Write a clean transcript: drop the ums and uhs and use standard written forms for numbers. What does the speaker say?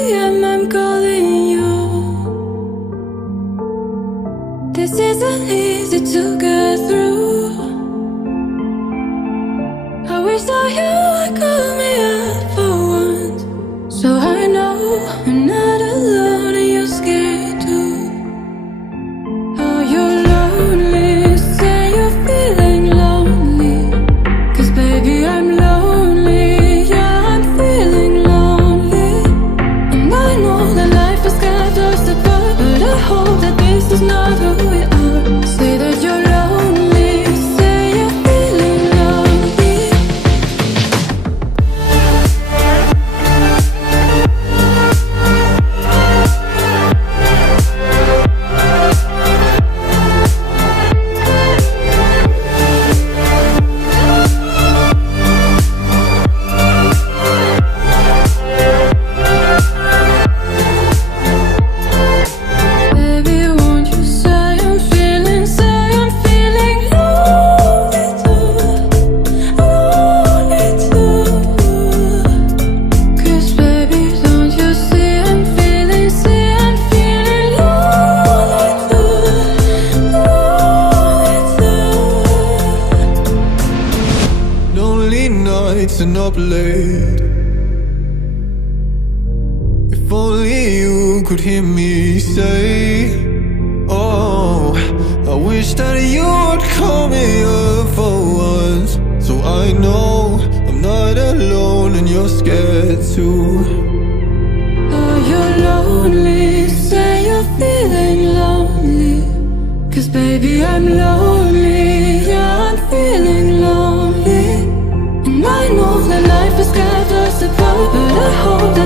a.m. I'm calling you. This isn't easy to get through. I wish that you would call me up for once, so I know I'm not alone and you're scared too. Oh, you're lonely, say you're feeling lonely, 'cause baby I'm lonely, yeah I'm feeling lonely. And I know that life has got us apart, but I hope that this is not who we are. Say that you're lonely, say you're feeling lonely. Baby, won't you say I'm feeling lonely too, lonely too. 'Cause baby, don't you see I'm feeling lonely too, lonely too. Lonely nights and up late. If only you could hear me say, oh, I wish that you would call me up for once, so I know I'm not alone and you're scared too. Oh, you're lonely, say you're feeling lonely, 'cause baby I'm lonely, yeah I'm feeling lonely. And I know that life has got us apart, but I hope that